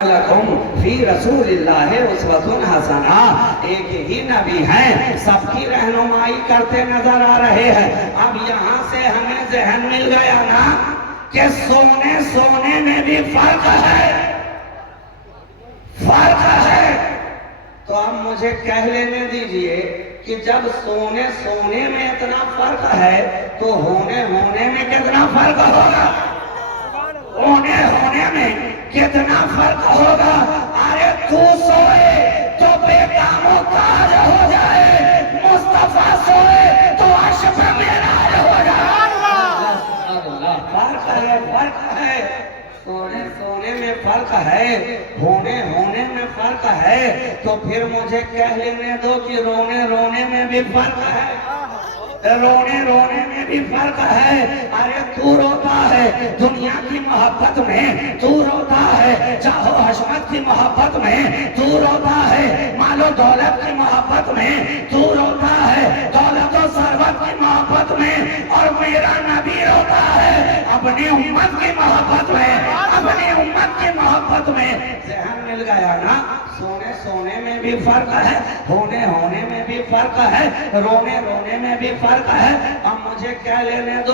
لکم فی رسول اللہ اسوۃ حسنہ، ایک ہی نبی ہیں، سب کی رہنمائی کرتے نظر آ رہے ہیں۔ اب یہاں سے ہمیں ذہن مل گیا نا کہ سونے میں بھی فرق ہے، فرق ہے۔ تو اب مجھے کہہ لینے دیجئے کہ جب سونے میں اتنا فرق ہے تو ہونے میں کتنا فرق ہوگا؟ ہونے میں کتنا فرق ہوگا؟ ارے تو سوئے تو بے کام و کاج ہو جائے، مصطفیٰ سوئے تو عرش پہ معراج ہو جائے۔ فرق ہے، سونے میں فرق ہے، ہونے میں فرق ہے۔ تو پھر مجھے کہہ لینے دو کہ رونے میں بھی فرق ہے، رونے میں بھی فرق ہے۔ ارے تو روتا ہے دنیا کی محبت میں، تو روتا ہے چاہو حشمت کی محبت میں، تو روتا ہے مال و دولت کی محبت میں، تو روتا ہے دولت و ثروت کی محبت میں، اور میرا نبی روتا ہے اپنی امت کی محبت میں، اپنی امت کی محبت میں۔ ذہن مل گیا نا؟ سونے میں بھی فرق ہے، ہونے میں بھی فرق ہے، رونے میں بھی فرق ہے۔ اب مجھے کہہ لینے دو